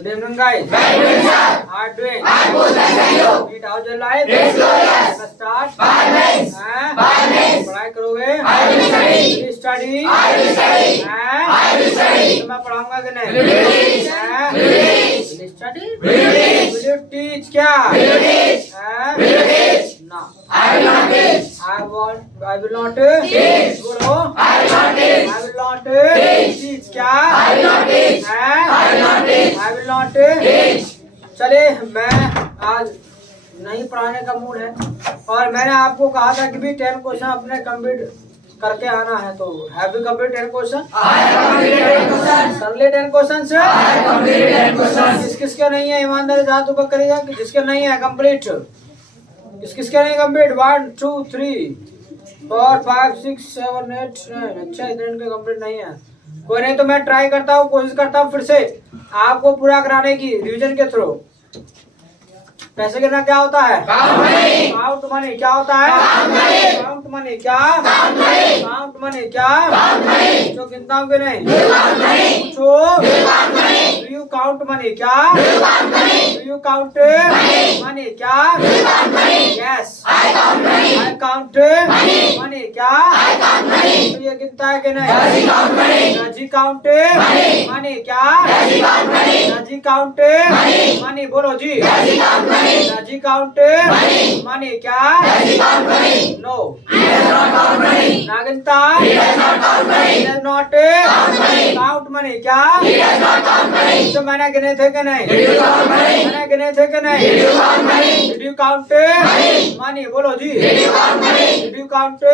Good evening, guys. Very good, sir. How are you doing? I'm good, thank you. Meet how's your life? It's glorious. Let's start. By means. हाँ? By means. पढ़ाई करोगे? I will study. Will you study? I will study. हाँ? I will study. तो मैं पढ़ाऊंगा कि नहीं? Will you teach? हाँ? Will you teach? Will you study? Will you teach? Will you teach क्या? Will you teach? हाँ? Will you teach? No. I will not teach. I will not Teach. बोलो. I will not teach. I will not Teach. teach क्या? I will not teach. हाँ? I will not teach. I will not Teach. चले मैं आज नहीं पढ़ाने का mood है और मैंने आपको कहा था कि भी 10 क्वेश्चन अपने कंप्लीट करके आना है तो have you complete 10 question I have completed 10 questions. कर ले 10 क्वेश्चन से I have completed 10 questions. किस किसके नहीं है ईमानदारी से हाथ ऊपर करेगा कि जिसके नहीं है कंप्लीट किस किसके नहीं कंप्लीट 1 2 3 4 5 6 7 8 9 अच्छा इतने इनके कंप्लीट नहीं है कोई नहीं तो मैं ट्राई करता हूँ कोशिश करता हूँ फिर से आपको पूरा कराने की रिवीजन के थ्रू पैसे गिनना क्या होता है काउंट मनी क्या होता है काउंट मनी क्या काउंट मनी क्या जो गिनता हूँ कि नहीं पूछो डू यू काउंट मनी क्या डू यू काउंट मनी क्या यस आई काउंट मनी क्या तो ये गिनता है कि नहीं राजी काउंट मनी क्या राजी काउंट मनी बोलो जी राजी काउंट मनी क्या नो नागिनता नॉट काउंट मनी क्या तो मैंने गिने थे कि नहीं मैंने गिने थे कि नहीं डिड यू काउंट मनी बोलो जी डिड यू काउंट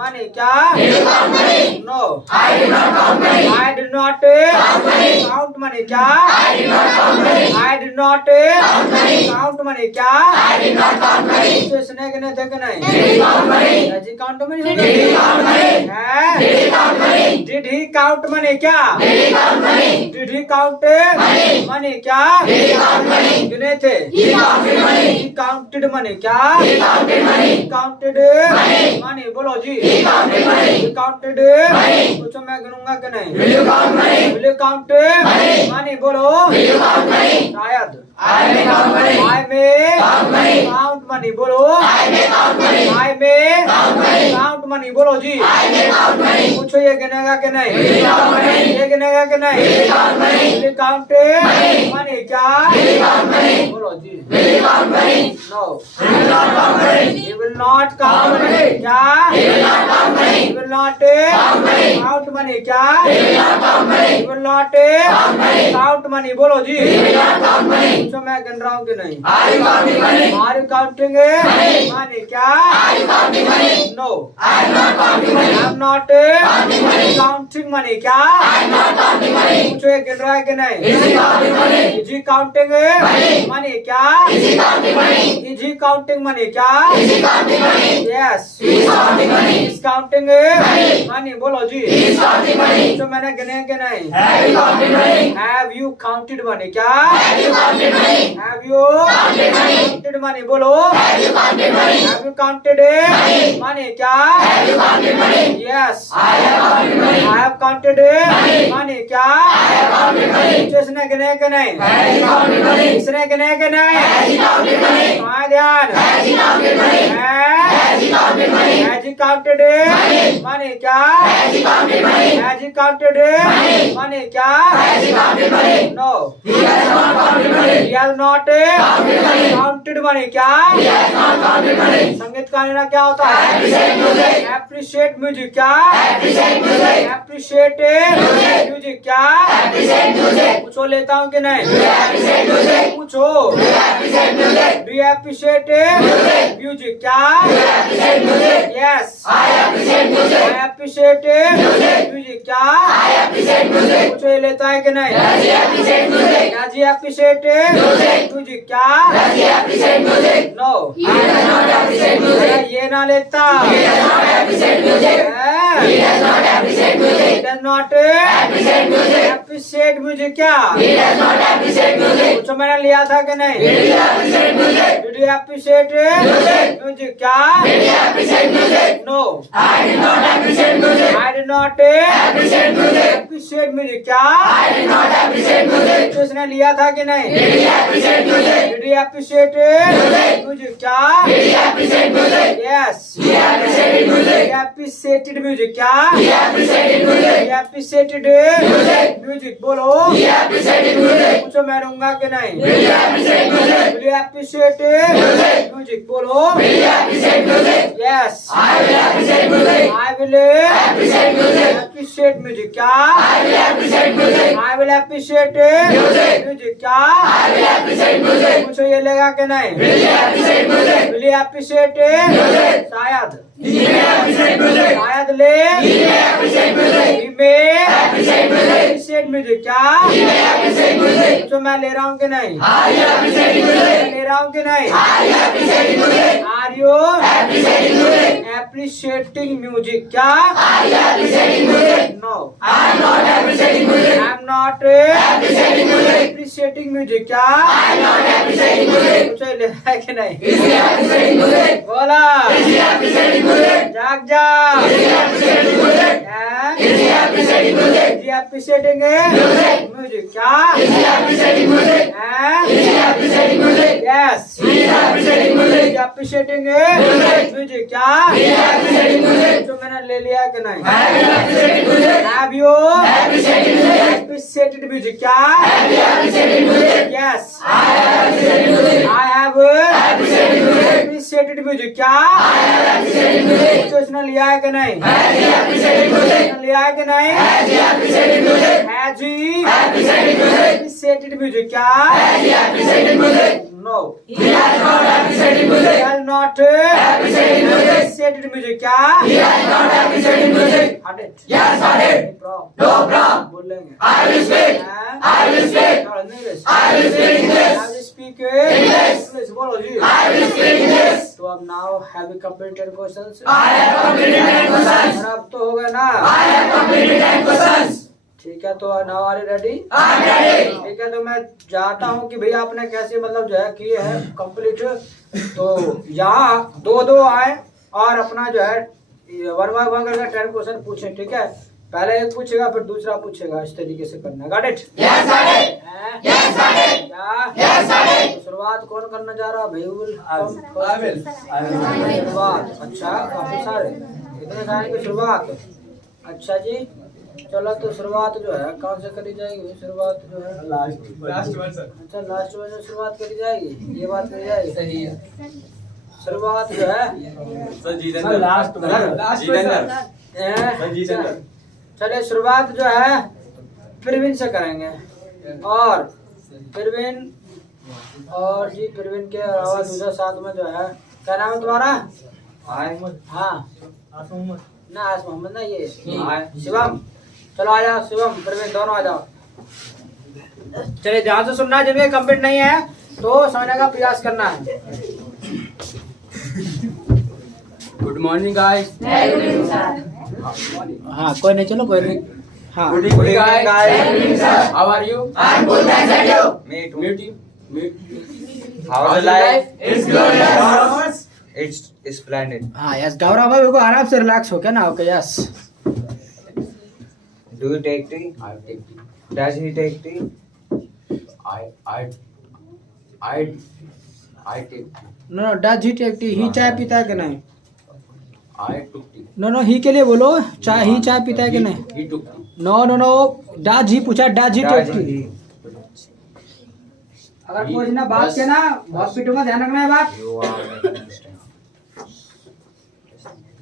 मनी क्या no I did not count money क्या I did not count money क्या तो इसने गिने थे कि नहीं राजी count money did he count money क्या डिड ही काउंट मनी क्या गिने थे ही काउंटेड मनी क्या काउंटेड मनी बोलो जी काउंटेड पूछो मैं गिनूंगा कि नहीं विल यू काउंट मनी बोलो शायद आई में काउंट मनी बोलो आई में काउंट मनी बोलो जी पूछो ये गिनेगा कि नहीं ये गिनेगा कि नहीं काउंट मनी क्या बोलो जी no you will not count क्या you will not count money क्या you will not count money बोलो जी पूछो मैं गिन रहा हूँ कि नहीं आर यू काउंटिंग मनी क्या no I am not counting money क्या पूछो ये गिन रहा है कि नहीं इज ही काउंटिंग मनी क्या इज ही काउंटिंग मनी क्या यस इज काउंटिंग मनी बोलो जी तो मैंने गिने कि नहीं हैव यू काउंटेड मनी क्या Have you counted money? बोलो Have you counted money? क्या Yes I have counted money क्या इसने गिने कि नहीं इसने गिने कि नहीं कहाँ ध्यान Has he counted money? क्या Has he counted money? क्या No He has not counted money क्या संगीत का लेना क्या होता है appreciate music क्या appreciate music क्या पूछो लेता हूँ कि नहीं पूछो do you appreciate music क्या yes I appreciate music क्या पूछो ये लेता है कि नहीं does he appreciate music क्या नो ये ना लेता does not appreciate music क्या पूछो मैंने लिया था कि नहीं did you appreciate music क्या no I did not appreciate appreciate music? क्या? I did not appreciate music. तो इसने लिया था कि नहीं? Did he appreciate music? Did he appreciate Music. music? क्या? Did he appreciate music? Yes. He appreciated music. He appreciated music. क्या? He appreciated music. He appreciated Music. music. बोलो. He appreciated music. पूछो मैं रहूंगा कि नहीं? Will you appreciate music? Will you appreciate Music. music? बोलो. Will you appreciate music? Yes. I will appreciate music. I will Appreciate music. appreciate music. क्या? I will appreciate music. I will appreciate Music. music. क्या? I will appreciate music. पूछो ये लेगा कि नहीं? Will you appreciate music? Will you appreciate Music. शायद He may appreciate music. शायद ले He may appreciate music. He may Appreciate music. appreciate music. क्या? He may appreciate music. पूछो मैं ले रहा हूँ कि नहीं? Are you appreciating music? मैं ले रहा हूँ कि नहीं? Are you appreciating music? Are you Appreciating music. appreciating music? क्या? Are you appreciating music? No. I am not appreciating music. I'm not Appreciating music. appreciating music. क्या? I am not appreciating music. पूछो ये ले रहा है कि नहीं? Is he appreciating music? बोला Is he appreciating music? जाग जा Is he appreciating music? हाँ? Is he appreciating music? Is he appreciating Music. music? क्या? Is he appreciating music? हाँ? Is he appreciating music? Yes. He is appreciating Is music. he appreciating Music. music? क्या? He is appreciating music. जो मैंने ले लिया कि नहीं? Have you appreciated music? Have you Appreciating music. appreciated music? क्या? Have you appreciated music? Yes. I have appreciated music. I have Appreciated music. appreciated music. क्या? I have appreciated music. जो इसने लिया है कि नहीं? Has he appreciated music? इसने लिया है कि नहीं? Has he appreciated music? Has he Appreciated music. appreciated music? क्या? Has he appreciated music? No. He has not appreciated He music. has not Appreciated music. appreciated music. क्या? He has not appreciated music. Got it? Yes, got it. Problem. No problem. बोल लेंगे. I will speak. हाँ? I will speak. चलो, English. I will speak I English. will speak English. English. बोलो जी. I will speak English. तो अब now have you completed questions? I have completed 10 questions. और अब तो हो गया ना? I have completed 10 questions. ठीक है तो now are you ready? I am ready. ठीक है तो मैं चाहता हूँ कि भैया आपने कैसे मतलब जो है किए हैं कंप्लीट, तो यहाँ दो दो आए और अपना जो है वन बाय वन करके 10 क्वेश्चन पूछे. ठीक है, पहले एक पूछेगा फिर दूसरा पूछेगा, इस तरीके से करना. Got it? Yes, got it. Yes, got it. क्या? Yes, got it. तो शुरुआत कौन करना चाह रहा है? शुरुआत. अच्छा, काफी सारे, इतने सारे की शुरुआत. अच्छा जी, चलो तो शुरुआत जो है कहाँ से करी जाएगी? शुरुआत जो है अच्छा लास्ट में जो शुरुआत करी जाएगी, ये बात करी जाएगी. सही है. शुरुआत जो है चलिए शुरुआत जो है प्रवीण से करेंगे. और प्रवीण और जी प्रवीण के अलावा दूसरे साथ में जो है, क्या नाम है तुम्हारा? हाँ ना, आस मोहम्मद ना, ये शिवम. चलो आ जाओ शिवम प्रवीण दोनों आ जाओ. चलिए ध्यान से सुनना, जिनके कंप्लीट नहीं है तो समझने का प्रयास करना है. Good morning guys. हाँ कोई नहीं, चलो कोई नहीं. हाँ good evening guys. How are you? I am good, thanks, and you? Meet you. How's the life? It's glorious. It's splendid. हाँ यस गौरव भाई को आराम से रिलैक्स हो के ना. Okay yes. Do you take tea? I take tea. Does he take tea? I take tea. No does he take tea? ही चाय पीता है कि नहीं? I took tea. No he के लिए बोलो, चाय ही चाय पीता है कि नहीं? He took tea. No does he पूछा, does he take Does tea. he? अगर कोई ना बात के ना बहुत पीटूंगा, ध्यान रखना है बात. You are making mistake.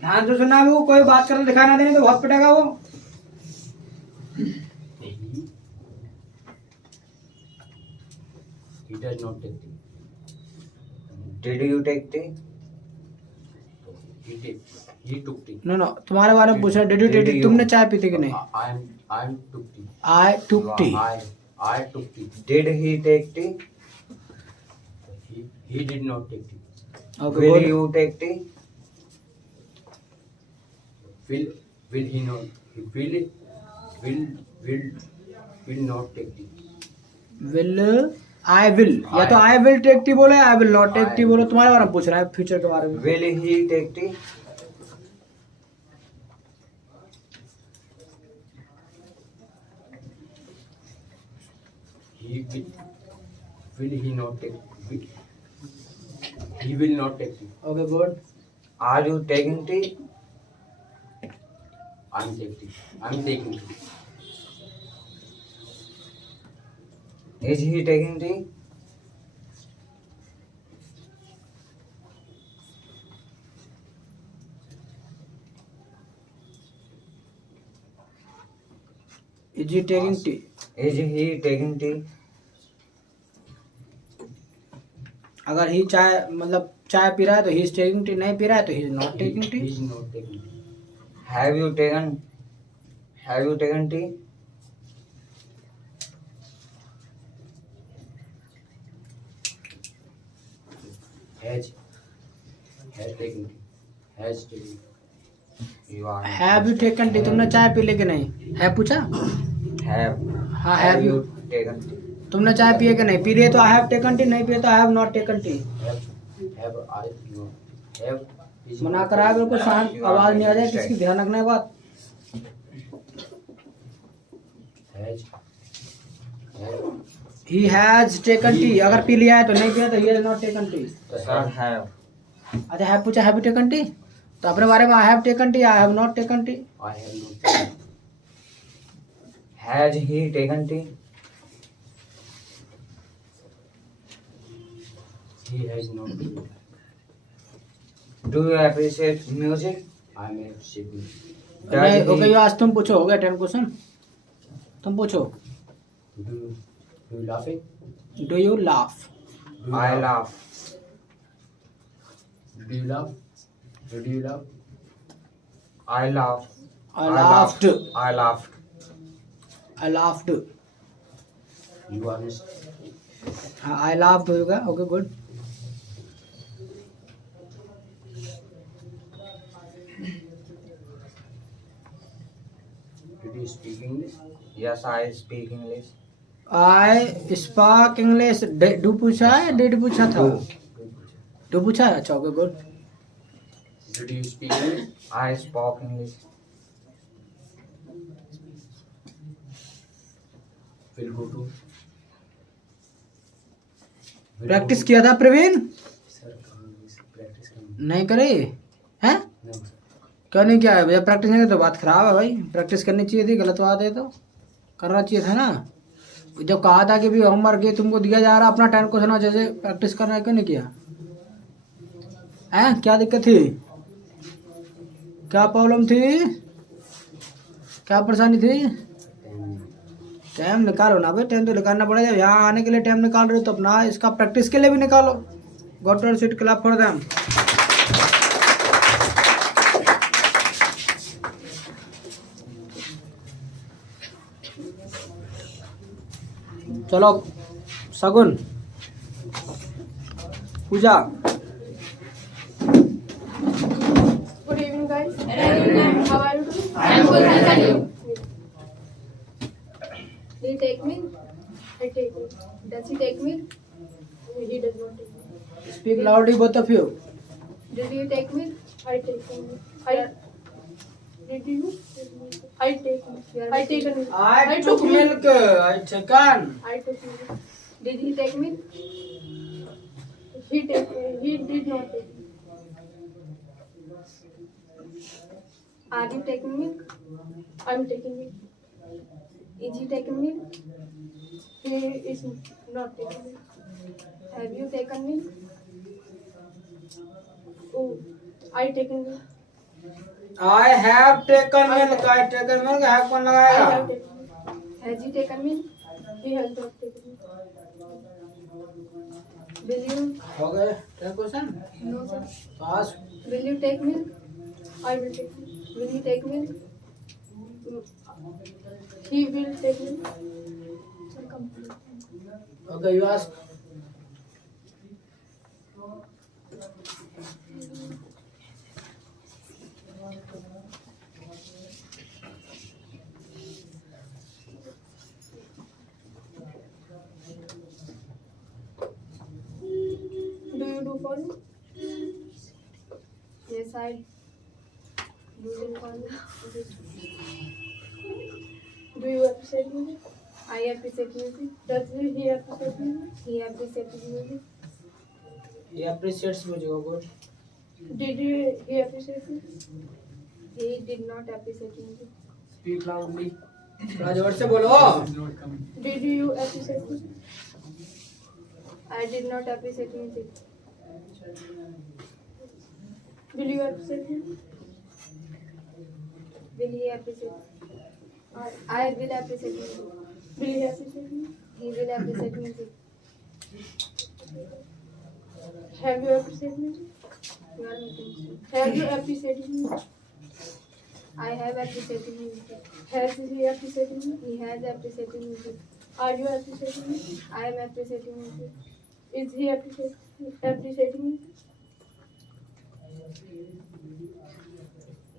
ध्यान से सुनना. वो कोई बात करके दिखाई ना देने तो बहुत पिटेगा वो. He does not take tea. Did you take tea? He took tea. No तुम्हारे बारे में पूछ रहा. Did you take tea? तुमने चाय पीती कि नहीं? I took tea. I took tea. I took tea. Did he take tea? He did not take tea. Okay Will बोल. you take tea? Will he not? Will not take tea. Will I will, या तो I will take tea बोले, I will not take tea बोलो. तुम्हारे बारे में पूछ रहा है, फ्यूचर के बारे में. Will he take tea? Will he not take? He will not take tea. Okay, good. Are you taking tea? I'm taking. I'm taking tea. Is he taking tea? Is he taking tea? Is he taking tea? अगर ही चाय मतलब चाय P रहा है तो he is taking tea, नहीं P रहा है तो ही is not taking tea. He is not taking tea. Have you taken tea? Has taken tea. Has taken tea. You are. Have you taken T? तुमने चाय P ली कि नहीं? है पूछा? Have. हाँ, हैव यू. taken tea? तुमने चाय पिए कि नहीं? पी रही है तो आई हैव टेकन टी, नहीं पिए तो आई have not taken T. Have I not? Have. is मना not करा है, taking बिल्कुल शांत, आवाज नहीं आ जाए किसकी, ध्यान रखना है बात. tea. Has. He has taken T. अगर पी लिया है तो नहीं पिया तो ही has not taken T. Sir, have. अच्छा, हैव पूछा, हैव यू टेकन टी? तो अपने बारे में I have taken T, I have not taken T. I have not taken. Has he taken tea? He has not taken. Do you appreciate music? I am appreciating. नहीं, Does okay, he- यो आज तुम पूछो. हो गया 10 question. तुम पूछो. Do you laughing? Do you laugh? Do you I laugh. Do you laugh? Do you laugh? I laugh. I laughed. I laughed. I laughed. You honest? हाँ, आई laughed होगा. Okay, good. Did you speak English? Yes, I speak English. I speak English. Do पूछा है, did पूछा था? Do पूछा है. अच्छा, okay, good. Did you speak English? I spoke English. Will go to. Practice किया था प्रवीण? सर प्रैक्टिस करना नहीं करे हैं? नहीं क्यों नहीं किया है? जब प्रैक्टिस नहीं की तो बात खराब है भाई. प्रैक्टिस करनी चाहिए थी. गलत बात है तो करना चाहिए था ना. जब कहा था कि भी होमवर्क ये तुमको दिया जा रहा, अपना 10 क्वेश्चन अच्छे से प्रैक्टिस करना है, क्यों नहीं किया हैं? क्या दिक्कत थी? क्या प्रॉब्लम थी? क्या परेशानी थी? टाइम निकालो ना भाई. टाइम तो निकालना पड़ेगा. यहाँ आने के लिए टाइम निकाल रहे हो तो अपना इसका प्रैक्टिस के लिए भी निकालो. Got to seat clap for them. चलो Sagun, Puja. Good evening, guys. How are you doing? I am good, thank you. Did he take me? I take him. Does he take me? He does not take me. Speak loudly both of you. Did you take me? I take him. Did you? I take him. I take him. I took milk. I taken. I took him. Did he take me? He did not take me. Are you taking milk? I'm taking it. Is he taking milk? He is not taking milk. Have you taken milk? Oh, I taken milk. I have taken milk. I taken milk. Have कौन I लगाएगा? have taken milk. Has he taken milk? He has not taken milk. Will you? हो गए 10 question. No, sir. Pass. Will you take milk? I will take milk. Will he take milk? He will take milk. Sir, complete. Okay, you ask. Do you do for me? Yes, I do it for me. Do you appreciate me? I appreciate music. Does he appreciate music? He appreciates music. He appreciates music. Oh, good. Did he appreciate music? He did not appreciate music. Speak loudly. थोड़ा जोर से बोलो. Did you appreciate music? I did not appreciate music. Will you appreciate music? Will he appreciate? I will appreciate music. Will he appreciate music? He will appreciate music. Have you appreciated music? You are making. Have you appreciated music? I have appreciated music. Has he appreciated music? He has appreciated music. Are you appreciating music? I am appreciating music. Is he appreciating music?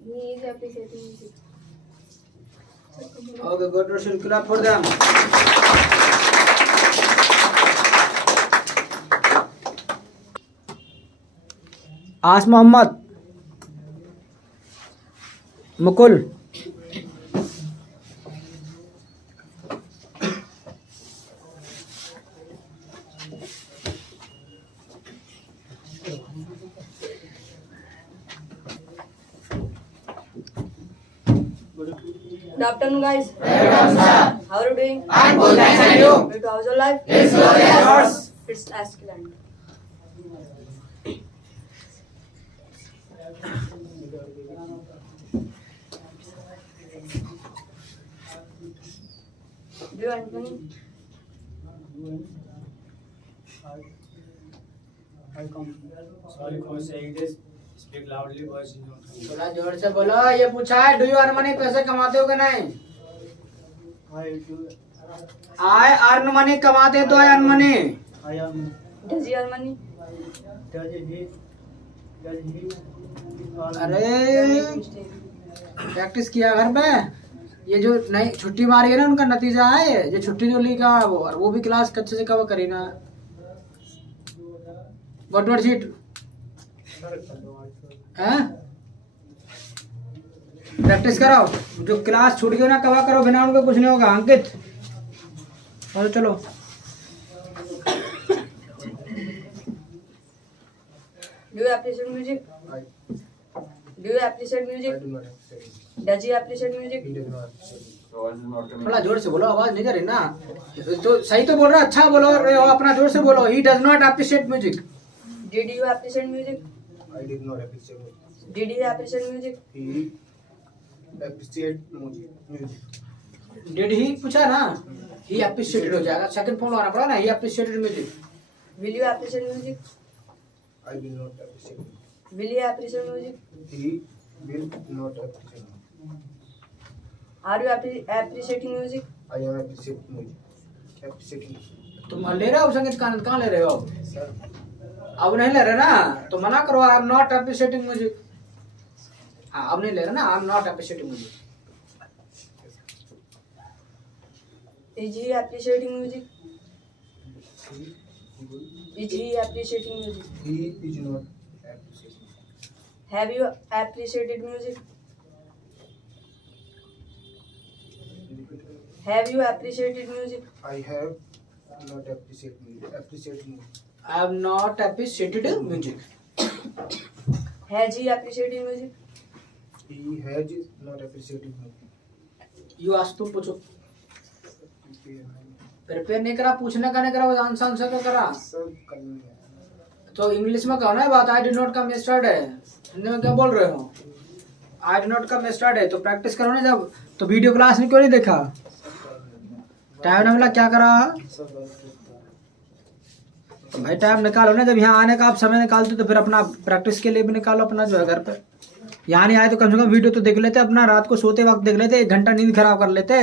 He is appreciating music. Okay, good. Roshul, clap for them. Us Mohammad, Mukul, Good afternoon, guys. Welcome, sir. How are you doing? I'm good, thanks, and you? Good. How's your life? It's glorious. It's excellent. Do you want money? Sorry for saying this. Speak loudly, voice is not coming. थोड़ा जोर से बोलो. ये पूछा है, do you earn money? पैसे कमाते हो कि नहीं? I earn money. कमाते तो I earn money. Does he earn money? अरे प्रैक्टिस किया घर पे. ये जो नई छुट्टी मारी है ना, उनका नतीजा है. जो छुट्टी जो ली का वो भी क्लास अच्छे से कवर करी ना. व्हाट शीट हैं? प्रैक्टिस कराओ. जो क्लास छूट गई ना कवर करो. बिना उनके कुछ नहीं होगा. अंकित चलो चलो. Do you appreciate music? Do you appreciate music? Does he appreciate music? थोड़ा जोर से बोलो. आवाज नहीं जा रही ना. तो सही तो बोल रहा. अच्छा बोलो रहे हो. अपना जोर से बोलो. He does not appreciate music. Did you appreciate music? I did not appreciate music. Did he appreciate music? He appreciate music. Did he पूछा ना. He appreciated हो जाएगा. सेकंड फॉर्म लगाना पड़ा ना. He appreciated music. Will you appreciate music? I will not appreciate music. Will he appreciate music? He will not appreciate music. Are you appreciating music? I am appreciate music. Appreciating music. तुम ले रहे हो संगीत का आनंद. कहाँ ले रहे हो? Sir, अब नहीं ले रहे ना. तो मना करो. आई एम नॉट अप्रिशिएटिंग म्यूजिक. हाँ अब नहीं ले रहे ना. आई am not appreciating music. Is he appreciating music? he Is he appreciating music? is not appreciating music. Have you appreciated music? Have you appreciated music? I have not appreciate music. Appreciate music. I am not appreciated music. Has he appreciated music? He has not appreciated music. You ask. तुम पूछो. Prepare नहीं करा. पूछने का नहीं करा. Answer का करा. Sir, करनी है. तो इंग्लिश में कहो ना बात. आई did not come yesterday. Hindi में क्या बोल रहे हो? आई डिड नॉट कम यस्टरडे. तो प्रैक्टिस करो ना. जब तो वीडियो क्लास में क्यों नहीं देखा? टाइम ना मिला. क्या करा? तो भाई टाइम निकालो ना. जब यहाँ आने का आप समय निकालते तो फिर अपना प्रैक्टिस के लिए भी निकालो अपना जो है घर पे. यहाँ नहीं आए तो कम से कम वीडियो तो देख लेते. अपना रात को सोते वक्त देख लेते. 1 घंटा नींद खराब कर लेते.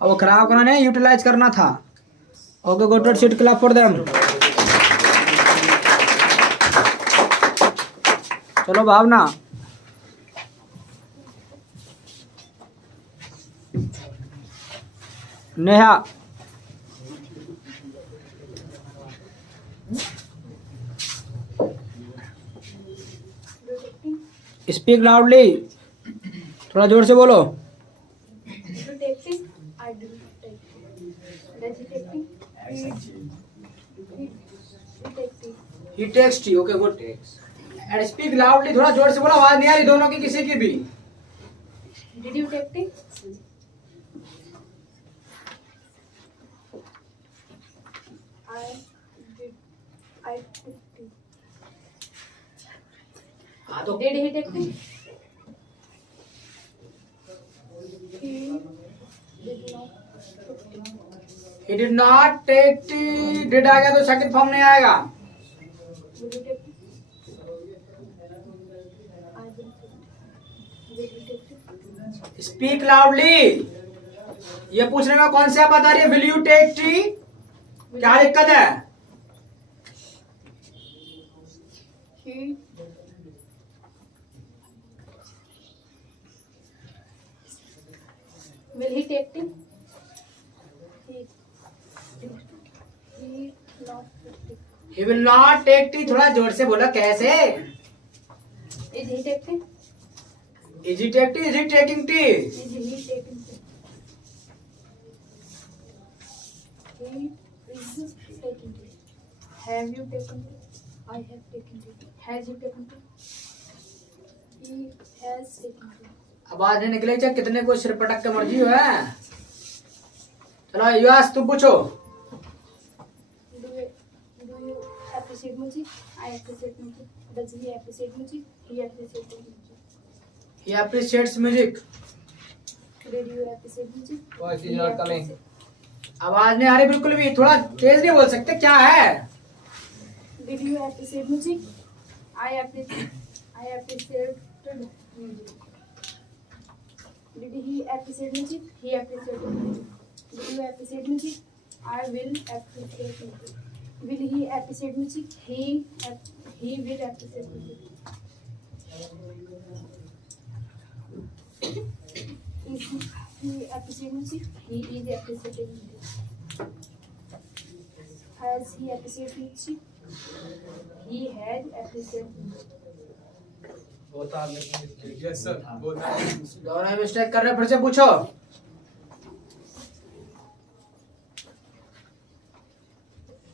और वो खराब करना नहीं, यूटिलाइज करना था. Okay go to seat. Clap for them. चलो भावना. नेहा. Speak loudly. थोड़ा जोर से बोलो. To take this, I do. take. Does he take tea? He take tea. He takes tea. Okay, good. And speak loudly. थोड़ा जोर से बोलो, आवाज नहीं आ रही दोनों की किसी की भी. Did you take tea? I took tea. हाँ तो Did he take tea? He did not take tea. he did not take tea. Did आ गया तो सेकंड फॉर्म नहीं आएगा. Will you take tea? I will take tea. Will you take tea? Speak loudly. ये पूछने में कौन सी आप बता रही है? Will you take tea? क्या दिक्कत है? He will he take tea? He not take tea. He will not take tea. थोड़ा जोर से बोलो कैसे? Is he take tea? Is he take tea? Is he taking tea? Is he taking tea? He is taking tea. Have you taken tea? I have taken tea. Has he taken tea? He has taken tea. आवाज नहीं निकले चाहे कितने को सिर पटक के मर्जी हो है. चलो युवास तुम पूछो. Do you appreciate music? I appreciate music. Does he appreciate music? He appreciates music. He appreciates music. Did you appreciate music? Voice is He not coming. appreciate- आवाज नहीं आ रही बिल्कुल भी. थोड़ा तेज नहीं बोल सकते क्या है? Did you appreciate music? I appreciated music. Did he appreciate music? He appreciated music. Did you appreciate music? I will appreciate music. Will he appreciate music? He will appreciate music. Is he appreciate music? He is appreciating music. Has he appreciated music? He has appreciated music. Both are making mistake. Yes, sir. Both are making mistake. दोनों mistake कर रहे हैं. फिर से पूछो.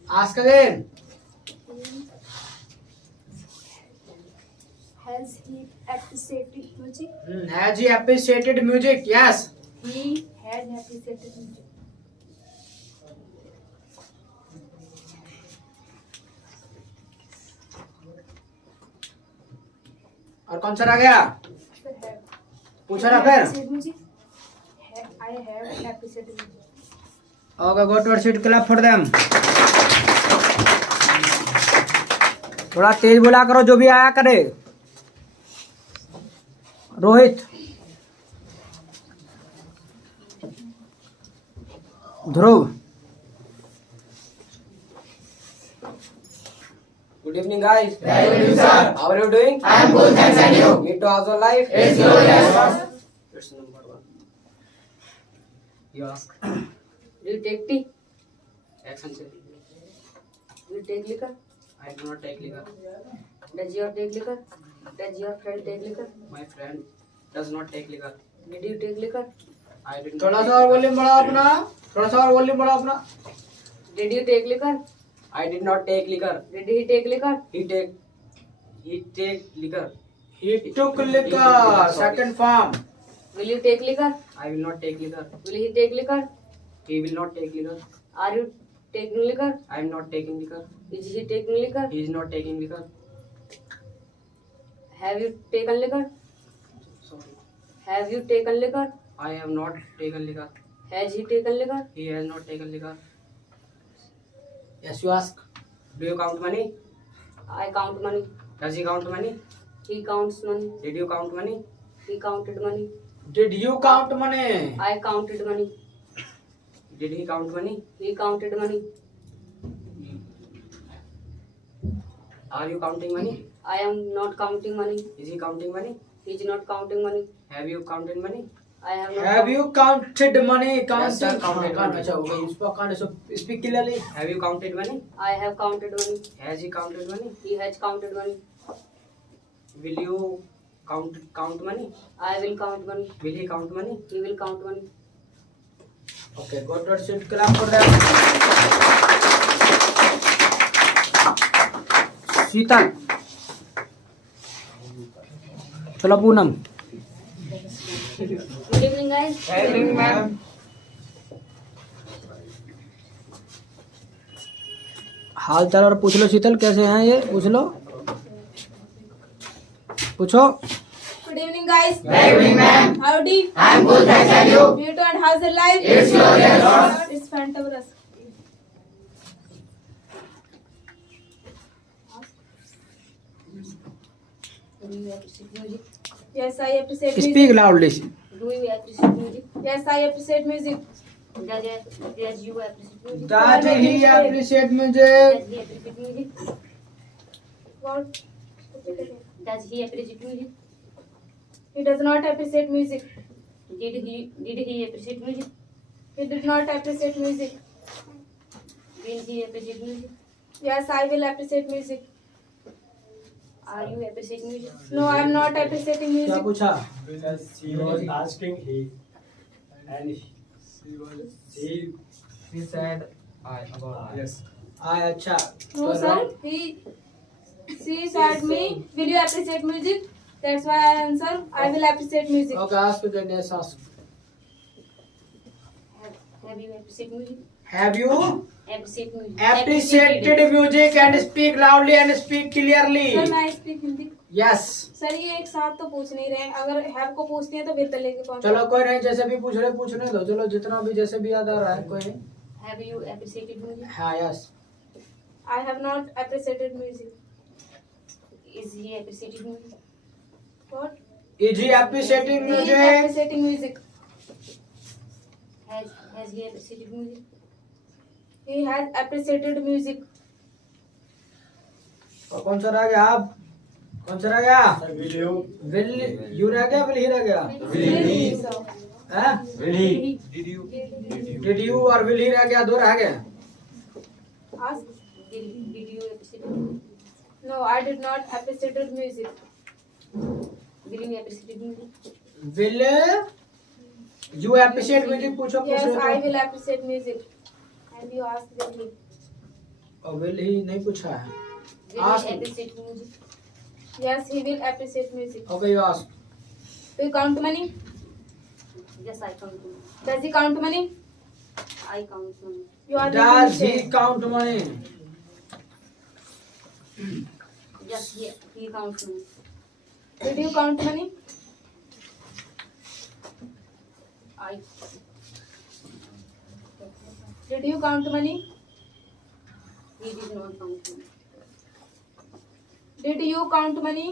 Ask again. Has he appreciated music? Has he appreciated music? Yes. He has appreciated music. और कौन सा रह गया? Sir, have. पूछा ना फिर. Appreciate music? I have appreciated music. Okay, go to our seat. Clap for them. थोड़ा तेज बोला करो जो भी आया करे. रोहित, ध्रुव. Good evening, guys. Very good, sir. How are you doing? I am good, thanks, and you? Me too, also life. Yes, sir. Yes, sir. It's number one. You ask. Do you take tea? Action, sir. Do you take liquor? I do not take liquor. Does your take liquor? Does your friend take liquor? My friend does not take liquor. Did you take liquor? I did not. थोड़ा take सा और liquor. Volume बढ़ाओ अपना. थोड़ा सा और volume बढ़ाओ अपना. Did you take liquor? I did not take liquor. Did he take liquor? He take liquor. He took liquor. Second form. Will you take liquor? I will not take liquor. Will he take liquor? He will not take liquor. Are you taking liquor? I am not taking liquor. Is he taking liquor? He is not taking liquor. Have you taken liquor? Sorry. Have you taken liquor? I have not taken liquor. Has he taken liquor? He has not taken liquor. Yes, you ask. Do you count money? I count money. Does he count money? He counts money. Did you count money? He counted money. Did you count money? I counted money. Did he count money? He counted money. Are you counting money? I am not counting money. Is he counting money? He is not counting money. Have you counted money? I have not. Have you counted money? Yes, sir, Counting. counted हाँ, money. अच्छा हो गई. इसको कांड सो speak clearly. Have you counted money? I have counted money. Has he counted money? He has counted money. Will you count money? I will count money. Will he count money? He will count money. Okay, go to your seat. Clap for them. शीतल, चलो Poonam. Good evening, guys. Evening, ma'am. हाल चाल और पूछ लो शीतल, कैसे हैं ये, पूछ लो, पूछो. Good evening, guys. Good evening, ma'am. Howdy. I'm good, thanks, and you? You two, and how's the life? It's glorious. It's fantabulous. Do you appreciate music? Yes, I appreciate music. Speak loudly. Do you appreciate music? Yes, I appreciate music. Does you appreciate music? Does he appreciate music? Does he appreciate music? What? Does he appreciate music? He does not appreciate music. Did he appreciate music? He did not appreciate music. Will he appreciate music? Yes, I will appreciate music. Are you appreciate music? No, I am not appreciating क्या music. पूछा? Because she was asking he, and she He said I about Yes. आय अच्छा. No, sir. She said me, will you appreciate music? That's why I answer, I will appreciate music. Okay, ask again. Yes, ask. Have you appreciate music? Have you Appreciate music. appreciated music and speak loudly and speak clearly? Sir मैं speak Hindi. Yes. Sir ये एक साथ तो पूछ नहीं रहे हैं. अगर हैव को पूछती है तो बिल लेके पहुंचो. चलो कोई नहीं, जैसे भी पूछ रहे पूछने दो. चलो जितना भी जैसे भी याद आ रहा है, कोई नहीं. Have you appreciated music? हाँ, yes. I have not appreciated music. Is he appreciating music? What? Is he appreciating He is music? appreciating music. Has he appreciated music? He has appreciated music. और कौन सा रह गया? आप कौन सा रह गया? will you विल यू रह गया, विल ही रह गया? हैं? डिड यू और विल ही रह गया, दो रह गए. Ask. Did you appreciate music? No, I did not appreciated music. Will you appreciate music? Will you appreciate music, पूछो Yes, पूछो. I will appreciate music. And you ask will he? और will he नहीं पूछा है. Will Ask he me. appreciate music? Yes, he will appreciate music. Okay, you ask. Do you count money? Yes, I count money. Does he count money? I count money. You are Does making he mistake. count money? Yes, he counts money. Did you count money? Did you count money? He did not count money. Did you count money?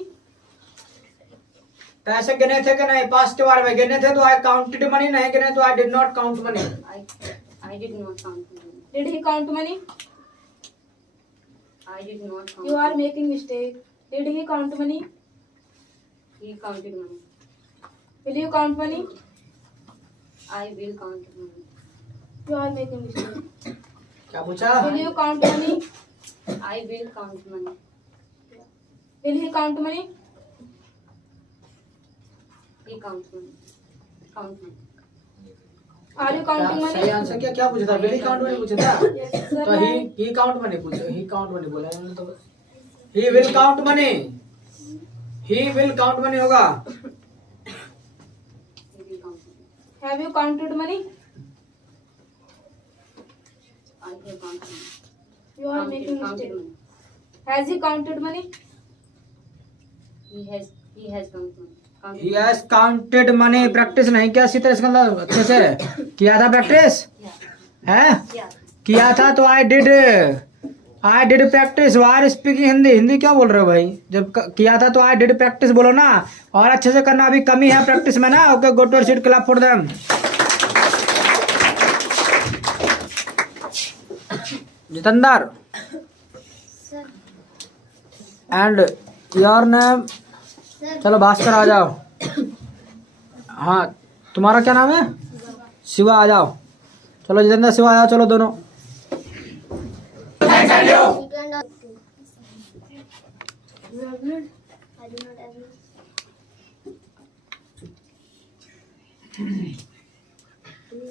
पैसे गिने थे कि नहीं? Past बार में गिने थे तो आई counted money, नहीं गिने तो आई did not count money. I did not count money. Did he count money? I did not count. You are money. making mistake. Did he count money? He counted money. Will you count money? I will count money. You are making mistake. क्या पूछा? Will you count money? I will count money. Will he count money? He counts money. Count money. Are you counting सही money? Answer क्या क्या पूछा था? Will he count money पूछा था. Yes, sir. तो ही काउंट मनी पूछो. ही काउंट मनी बोला है तो he will count money. He will count money होगा. He will count money. Have you counted money? I have counted money. You are making Counted mistake. money. Has he counted money? He has counted money. Counted He has counted money. Practice नहीं किया इसी तरह इसका मतलब अच्छे से किया था प्रैक्टिस है. Yeah. किया था तो I did practice. War speaking Hindi. Hindi क्या बोल रहे हो भाई? जब किया था तो आई डिड प्रैक्टिस बोलो ना, और अच्छे से करना. अभी कमी है प्रैक्टिस में ना. Okay, go to seat. Clap for them. Jitendra and your name. चलो भास्कर आ जाओ. हाँ, तुम्हारा क्या नाम है? शिवा. आ जाओ. चलो जितेंद्र, शिवा आ जाओ. चलो दोनों.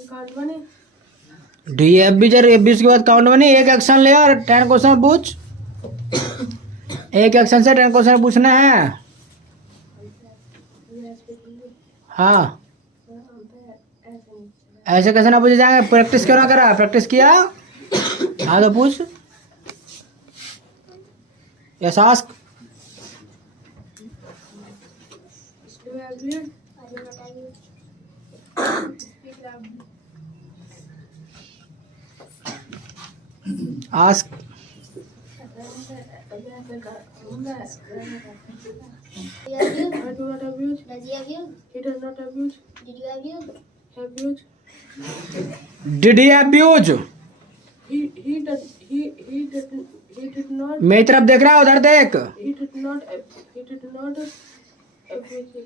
Count money? D F B जर एफ बी के बाद काउंट मनी एक एक्शन ले और 10 क्वेश्चन पूछ। एक एक्शन से 10 क्वेश्चन पूछना है। हाँ ऐसे कैसे ना पूछे जाएंगे, प्रैक्टिस क्यों ना करा, प्रैक्टिस किया। हाँ तो पूछ। Yes ask. Ask. I do not abuse. Does he abuse? He does not abuse. Did you abuse? Abuse. Did he abuse. He did not. मेरी तरफ देख रहा है, उधर देख। He did not abuse.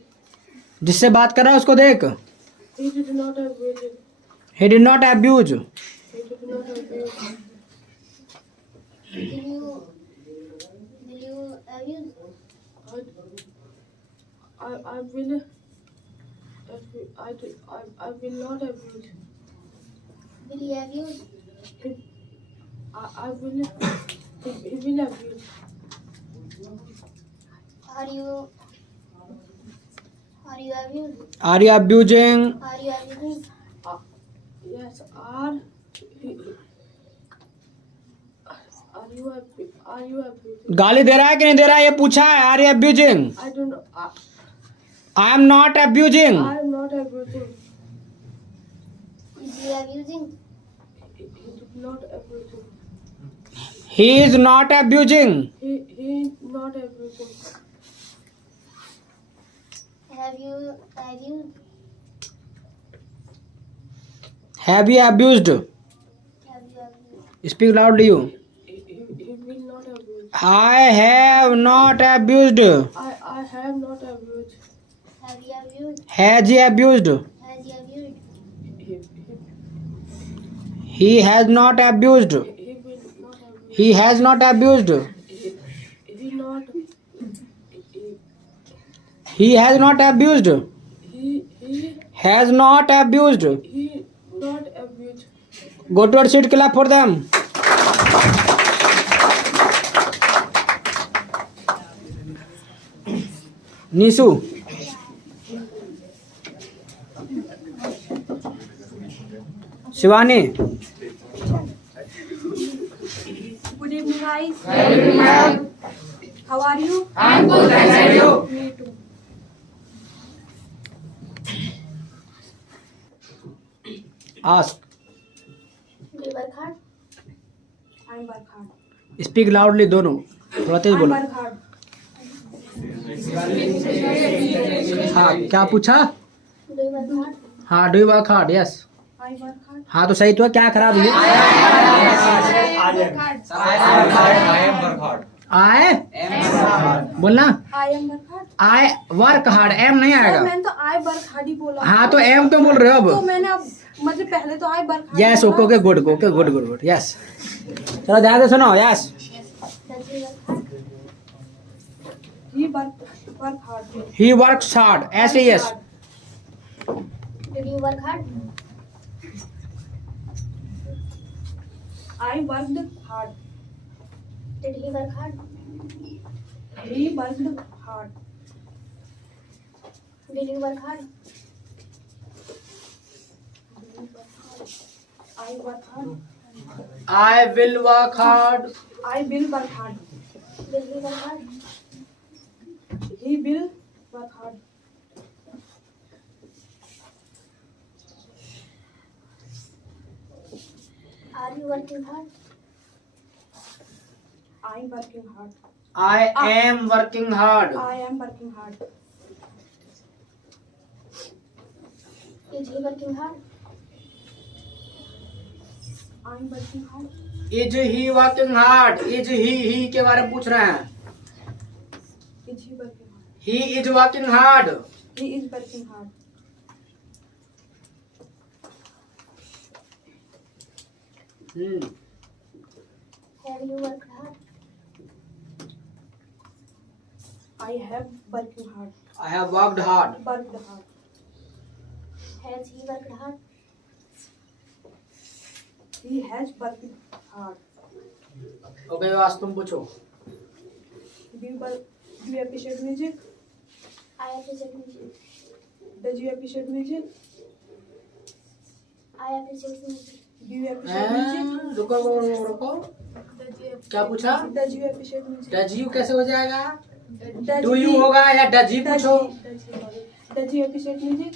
जिससे बात कर रहा है उसको देख। He did not abuse. He did not abuse. He did not abuse. Will you abuse? I will. I will not abuse. Will he abuse? I will. He will abuse. Are you abused? Are you abusing. Are you abusing? Yes. Are you abusing? गाली दे रहा है कि नहीं दे रहा है ये पूछा है। Are you abusing. I don't know. I am not abusing. I am not abusing. Is he abusing? He did not abusing. He is not abusing. He not abusing. Have you abused? Have you abused. Have you abused? Speak loudly you. He will not abuse. I have not abused. I have not abused. Have you abused? Has he abused. Has he abused? He has not abused. He will not abuse. He has not abused. He not. He has not abused. He has not abused. not abused. Go to your seat, clap for them. Neesu. Shivani. Good evening, guys. Good evening, ma'am. How are you? I'm good, thanks, and you? Me too. Ask. Do you work hard? I work hard. Speak loudly दोनों, थोड़ा तेज I बोलो। work hard. हाँ क्या पूछा। Do you work hard? हाँ do you work hard. Yes. I work hard. हाँ तो सही तो है, क्या खराब हुई। आई बोलना। I am work hard. I work hard, am नहीं और आएगा। मैंने तो I work hard ही बोला। हाँ तो एम तो बोल रहे हो तो अब। मैंने अब मतलब पहले तो I work hard यस बोला। Okay good okay good good good yes. चलो ध्यान से सुनो। Yes. Does he work hard? He work hard. He works hard, ऐसे yes. Did you work hard? I worked hard. Did he work hard? He worked hard. Did you work hard? I work hard. I will work hard. I will work hard. Will he work hard? He will work hard. Are you working hard? I'm working hard. I am working hard. I am working hard. Is he working hard? I'm working hard. Is he working hard. Is he के बारे में पूछ रहे हैं। Is he working hard? He is working hard. He is working hard. Have you worked hard? I have working hard. I have worked hard. Worked hard. Has he worked hard? He has working hard. Okay आज तुम पूछो. Do you appreciate music? I appreciate music. Does you appreciate music? I appreciate music. Do you appreciate music? रुको. क्या पूछा? Does you appreciate music? Does you कैसे हो जाएगा? Does do you he- होगा या डज यू Does पूछो. Does you appreciate music?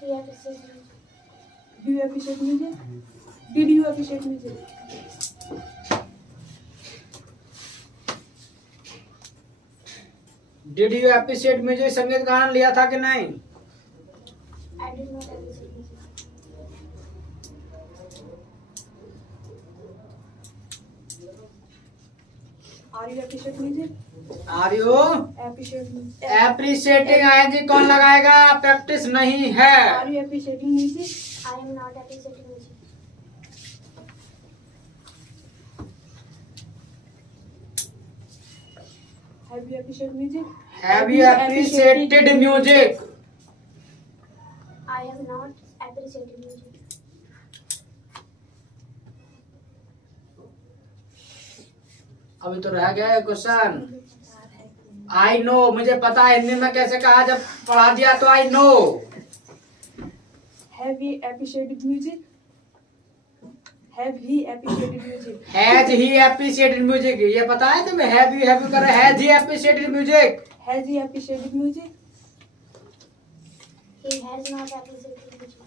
He appreciates music. Do you appreciate music? Did you appreciate music? Did you appreciate music संगीत गान लिया था कि नहीं? I did not appreciate music. Are you appreciate music? Are you Appreciate music. Appreciating ING कौन लगाएगा? Practice नहीं है. Are you appreciating music? I am not appreciating music. Have you appreciated music? Have you appreciated music? I am not appreciating music. अभी तो रह गया question. I know मुझे पता है हिंदी में कैसे कहा जब पढ़ा दिया तो I know. Have you appreciated music? Have he appreciated music? Has he appreciated music ये पता है तुम्हें? हैव यू कर has he appreciated music. Has he appreciated music? He has not appreciated music.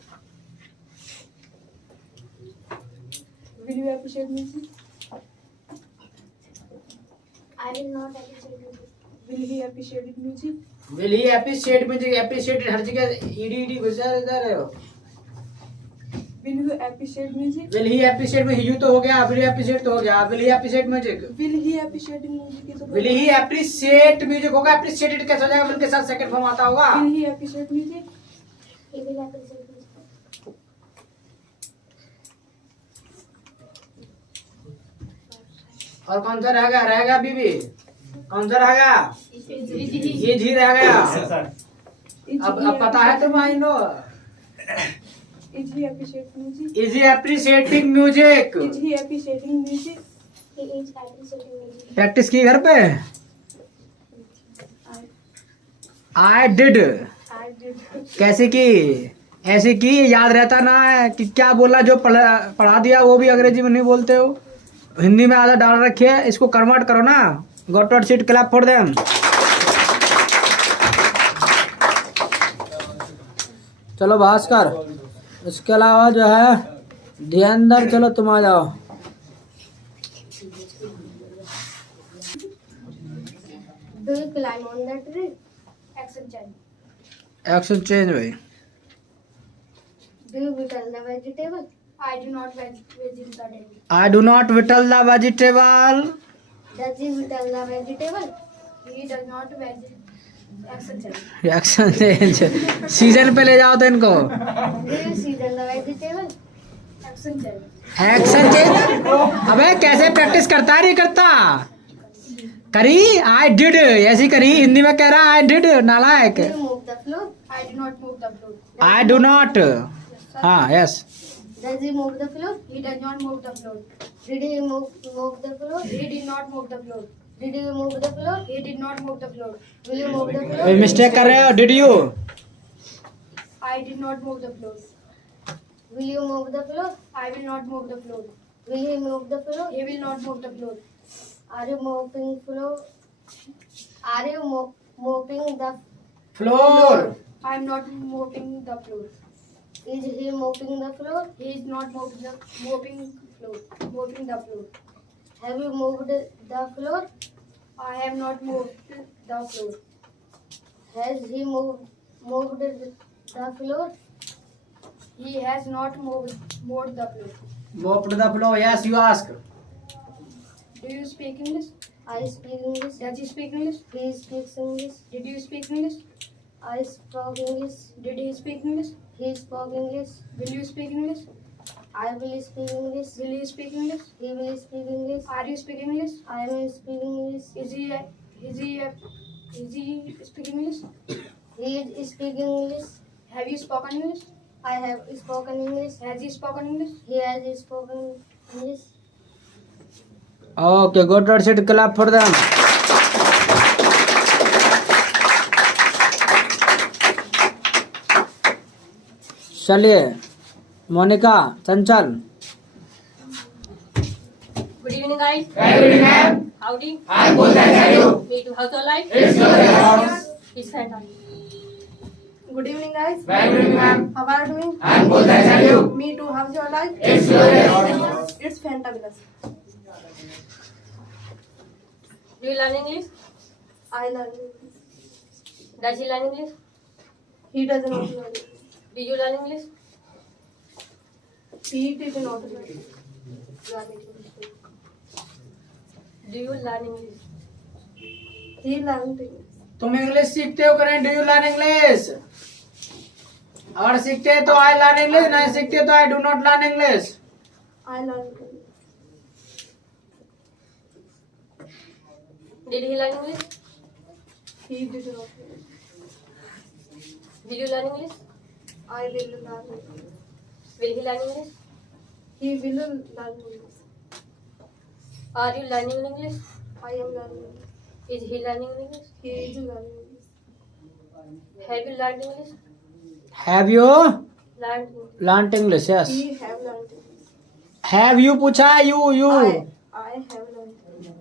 Will you appreciate music? I will not appreciate music. Will he appreciate music? Will he appreciate music. Appreciated हर जगह ED घुसा रहे हो. Will you appreciate music? Will he appreciate में you तो हो गया. Will he appreciate तो हो गया. Will he appreciate music. Will he appreciate music? is a will he appreciate music होगा. अप्रिशिएटेड कैसे हो जाएगा? विल के साथ सेकंड फॉर्म आता होगा. Will he appreciate music? He will appreciate music. और कौन सा रहेगा बीबी? कौन सा रहेगा? ये जी रह गया. अब पता है तुम? I know. Is he appreciate music? Is he appreciating music? Is he appreciating music? He is appreciating music. Practice की घर पे? I did. I did. कैसे की? ऐसे की याद रहता ना है कि क्या बोला जो पढ़ा दिया वो भी अंग्रेजी में नहीं बोलते हो. हिंदी में आधा डाल रखे है. इसको कन्वर्ट करो ना. Got out seat clap for them. चलो भास्कर. इसके अलावा जो है ध्यानदर. चलो तुम आ जाओ. Do you climb on the tree? Action change. Action change भाई. Do you whittle the vegetable? I do not whittle the vegetable. I do not whittle the vegetable. Does he whittle the vegetable? He does not whittle. Action change. Action change. Season पे ले जाओ तो इनको. Do you season the vegetable? Action change. Action change. अबे कैसे practice करता है? नहीं करता. करी. आई डिड ऐसी करी. हिंदी में कह रहा आई डिड. नालायक. Do you move the floor? I do not move the floor. I do not. हाँ yes. Does he move the floor? He does not move the floor. Did he move the floor? He did not move the floor. Did you move the floor? He did not move the floor. Will you move the floor? Mistake कर रहे हो. Did you? I did not move the floor. Will you move the floor? I will not move the floor. Will he move the floor? He will not move the floor. Are you mopping floor? Are you mopping the? Floor. I am not mopping the floor. Is he mopping the floor? He is not mopping the floor. Mopping the floor. Have you moved the floor? I have not moved the floor. Has he moved the floor? He has not moved the floor. Mopped the floor. Yes you ask. Do you speak English? I speak English. Does he speak English? He speaks English. Did you speak English? I spoke English. Did he speak English? He spoke English. Will you speak English? I will speak English. Will you speak English? He will speak English. Are you speaking English? I am speaking English. Is he speaking English? He is speaking English. Have you spoken English? I have spoken English. Has he spoken English? He has spoken English. Okay, go to sit, clap for them. चलिए मोनिका चंचल. Good evening, guys. Good evening, ma'am. Howdy. I'm good, thanks, and you? Me too. How's your life? It's good. It's fantastic. Good evening, guys. Very good evening, ma'am. How are you doing? I'm good, thanks, and you? Me too. How's your life? It's good. It's fantabulous. Do you learn English? I learn English. Does he learn English? He doesn't know English. Did you learn English? He did not learn English. You are making mistake. Do you learn English? He learned English. तुम English सीखते हो करें. Do you learn English? अगर सीखते हैं तो I learn English, नहीं सीखते तो I do not learn English. I learned English. Did he learn English? He did not learn. Will you learn English? I will learn English. Will he learn English? He will learn English. Are you learning English? I am learning English. Is he learning English? He is learning English. Have you learned English? Have you Learned English. Learn English? Yes. He have learned English. Have you पूछा है. You I have learned English.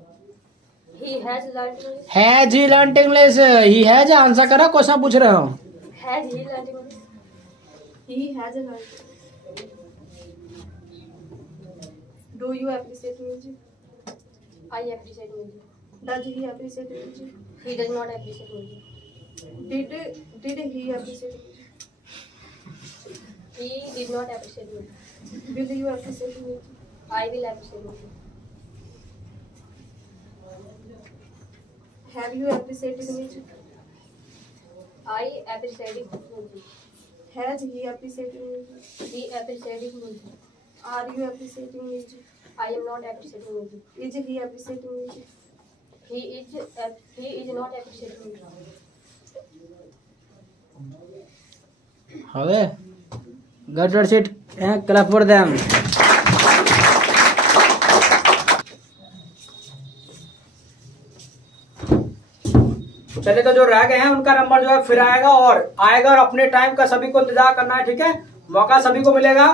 He has learned English. Has he learn English? He has answer करा. Question पूछ रहे हो. Has he learned English? He has learned English. Do you appreciate music? I appreciate music. Does he appreciate music? He does not appreciate music. Did he appreciate music? He did not appreciate music. Will you appreciate music? I will appreciate music. Have you appreciated music? I appreciated music. Has he appreciated music? He appreciated music. Are you appreciating music? I am not appreciating music. Is he appreciating music? He is not appreciating music. હવે ગટ seat ક્લાપ for them. चलिए तो जो रह गए हैं उनका number जो है फिर आएगा और अपने टाइम का सभी को इंतजार करना है. ठीक है, मौका सभी को मिलेगा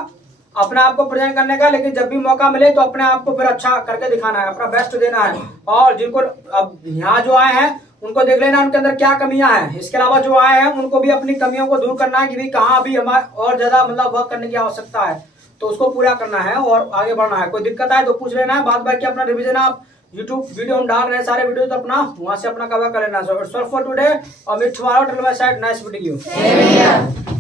अपने आप को प्रेजेंट करने का, लेकिन जब भी मौका मिले तो अपने आप को फिर अच्छा करके दिखाना है, अपना बेस्ट देना है. और जिनको अब यहाँ जो आए हैं उनको देख लेना उनके अंदर क्या कमियां हैं. इसके अलावा जो आए हैं उनको भी अपनी कमियों को दूर करना है कि भाई कहाँ भी हमारे और ज्यादा मतलब वर्क करने की आवश्यकता है, तो उसको पूरा करना है और आगे बढ़ना है. कोई दिक्कत आए तो पूछ लेना है. बाद बाकी अपना रिविजन आप YouTube वीडियो हम डाल रहे हैं सारे वीडियो, तो अपना वहां से अपना कवर कर लेना. So it's all for today और meet tomorrow. Till my side, nice meeting you.